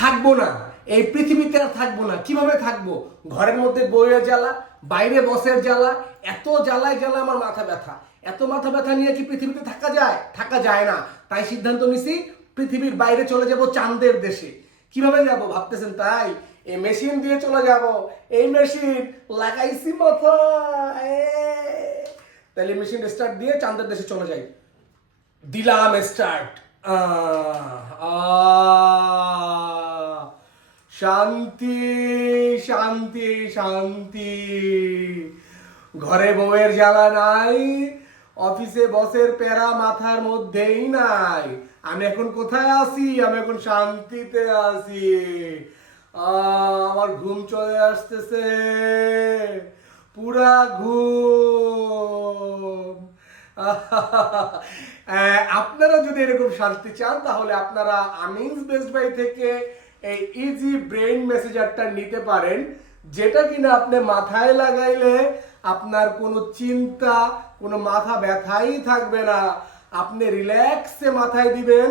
থাকবো না, এই পৃথিবীতে আর থাকবো না। কিভাবে থাকবো? ঘরের মধ্যে বউয়ের জ্বালা, বাইরে বসের জ্বালা, এত জ্বালায় জ্বালা আমার মাথা ব্যথা। এত মাথা ব্যথা নিয়ে কি পৃথিবীতে থাকা যায়? থাকা যায় না। তাই সিদ্ধান্ত নিছি পৃথিবীর বাইরে চলে যাব, চাঁদের দেশে। কিভাবে যাব ভাবতেছেন? তাই এই মেশিন দিয়ে চলে যাব। এই মেশিন লাগাইছি মাথায়। তাহলে মেশিন স্টার্ট দিয়ে চাঁদের দেশে চলে যাই। দিলাম স্টার্ট। শান্তি শান্তি শান্তি। ঘরে বউয়ের জ্বালা নাই, অফিসে বসের প্যারা মাথার মধ্যেই নাই। আমি এখন কোথায় আছি? আমি এখন শান্তিতে আছি। আমার ঘুম চলে আসতেছে, পুরা ঘুম। আপনারা যদি এরকম শান্তি চান তাহলে আপনারা আমিন্স বেস্ট বাই থেকে এই ইজি ব্রেইন মেসেজারটা নিতে পারেন, যেটা কিনা আপনি মাথায় লাগাইলে আপনার কোনো চিন্তা, কোনো মাথা ব্যথাই থাকবে না। আপনি রিল্যাক্সে মাথায় দিবেন।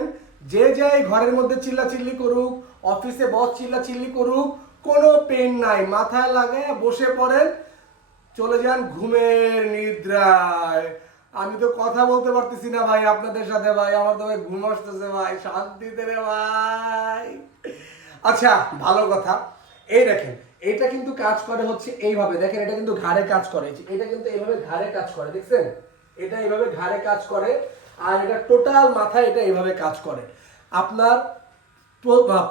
যে যাই ঘরের মধ্যে চিল্লাচিল্লি করুক, অফিসে বস চিল্লাচিল্লি করুক, কোনো পেন নাই। মাথায় লাগায় বসে পড়েন, চলে যান ঘুমের নিদ্রায়। আমি তো কথা বলতে পারতেছি না ভাই আপনাদের সাথে। ভাই আমার তো ভাই ঘুম আসতেছে ভাই, শান্তিতে রে ভাই। আচ্ছা, ভালো কথা। এই দেখেন, এটা কিন্তু কাজ করে হচ্ছে এইভাবে। দেখেন, এটা কিন্তু ঘাড়ে কাজ করে। এটা কিন্তু এইভাবে ঘাড়ে কাজ করে, দেখছেন? এটা এইভাবে ঘাড়ে কাজ করে, আর এটা টোটাল মাথায় এটা এইভাবে কাজ করে। আপনার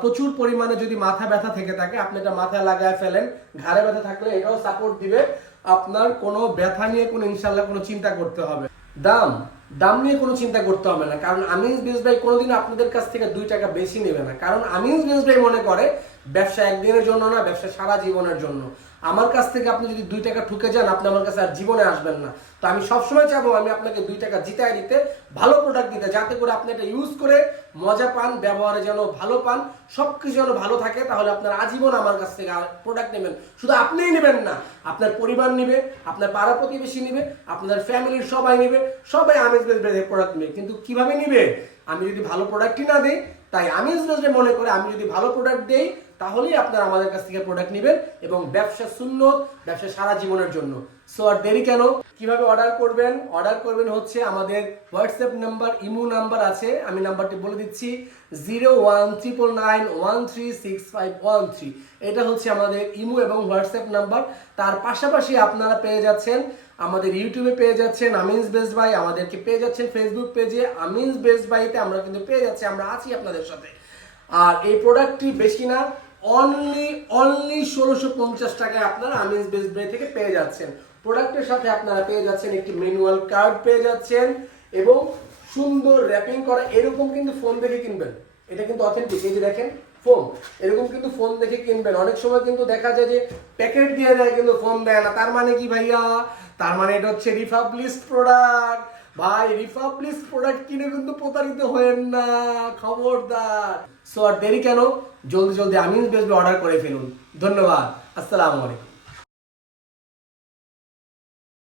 প্রচুর পরিমাণে যদি মাথা ব্যথা থেকে থাকে, আপনি এটা মাথায় লাগায় ফেলেন। ঘাড়ে ব্যথা থাকলে এটাও সাপোর্ট দিবে। আপনার কোনো ব্যথা নিয়ে কোনো ইনশাল্লাহ কোনো চিন্তা করতে হবে দাম দাম নিয়ে কোনো চিন্তা করতে হবে না। কারণ আমিন্স বেস্ট ভাই কোনোদিন আপনাদের কাছ থেকে 2 টাকা বেশি নেবে না। কারণ আমিন্স বেস্ট ভাই মনে করে ব্যবসা একদিনের জন্য না, ব্যবসা সারা জীবনের জন্য। আমার কাছ থেকে আপনি যদি 2 টাকা ঠুকে যান, আপনি আমার কাছে আর জীবনে আসবেন না। তো আমি সবসময় চাবো আমি আপনাকে 2 টাকা জিতায় দিতে, ভালো প্রোডাক্ট দিতে, যাতে করে আপনি এটা ইউজ করে মজা পান, ব্যবহারে যেন ভালো পান, সবকিছু যেন ভালো থাকে। তাহলে আপনার আজীবন আমার কাছ থেকে প্রোডাক্ট নেবেন। শুধু আপনিই নেবেন না, আপনার পরিবার নিবে, আপনার পাড়া প্রতিবেশী নিবে, আপনাদের ফ্যামিলির সবাই নিবে, সবাই আমিন্স বেস্ট ভাইয়ের প্রোডাক্ট নিবে। কিন্তু কিভাবে নিবে? আমি যদি ভালো প্রোডাক্টই না দিই। তাই আমিন্স বেস্ট ভাই মনে করে আমি যদি ভালো প্রোডাক্ট দেই তাহলেই আপনারা আমাদের কাছ থেকে প্রোডাক্ট নেবেন, এবং ব্যবসা সুন্নত, ব্যবসা সারা জীবনের জন্য। সো আর দেরি কেন? কিভাবে অর্ডার করবেন? অর্ডার করবেন হচ্ছে আমাদের হোয়াটসঅ্যাপ নাম্বার, ইমো নাম্বার আছে, আমি নাম্বারটি বলে দিচ্ছি, 0199136513। এটা হচ্ছে আমাদের ইমো এবং হোয়াটসঅ্যাপ নাম্বার। তার পাশাপাশি আপনারা পেয়ে যাচ্ছেন আমাদের ইউটিউবে পেয়ে যাচ্ছেন আমিন্স বেস্ট বাই, আমাদেরকে পেয়ে যাচ্ছেন ফেসবুক পেজে আমিন্স বেস্ট বাইতে। আমরা কিন্তু পেয়ে যাচ্ছি, আমরা আছি আপনাদের সাথে। আর এই প্রোডাক্টটি বেশি না, অনলি 1650 টাকায় আপনারা আমিন্স বেস্ট বাই থেকে পেয়ে যাচ্ছেন। প্রোডাক্টের সাথে আপনারা পেয়ে যাচ্ছেন একটি ম্যানুয়াল কার্ড পেয়ে যাচ্ছেন, এবং সুন্দর র্যাপিং করা এরকম কিন্তু ফোন দেখে কিনবেন। এটা কিন্তু অথেন্টিক। এই যে দেখেন ফোন, এরকম কিন্তু ফোন দেখে কিনবেন। অনেক সময় কিন্তু দেখা যায় যে প্যাকেট দিয়ে দেয় কিন্তু ফোন দেয় না। তার মানে কি ভাইয়া? তার মানে এটা হচ্ছে রিফাবলিশড প্রোডাক্ট। ভাই, রিফাবলিশড প্রোডাক্ট কিনে কিন্তু প্রতারিত হয়েন না, খবরদার। সো আর দেরি কেন? জলদি জলদি আমিন্স বেস্ট বাই অর্ডার করে ফেলুন। ধন্যবাদ। আসসালামু আলাইকুম।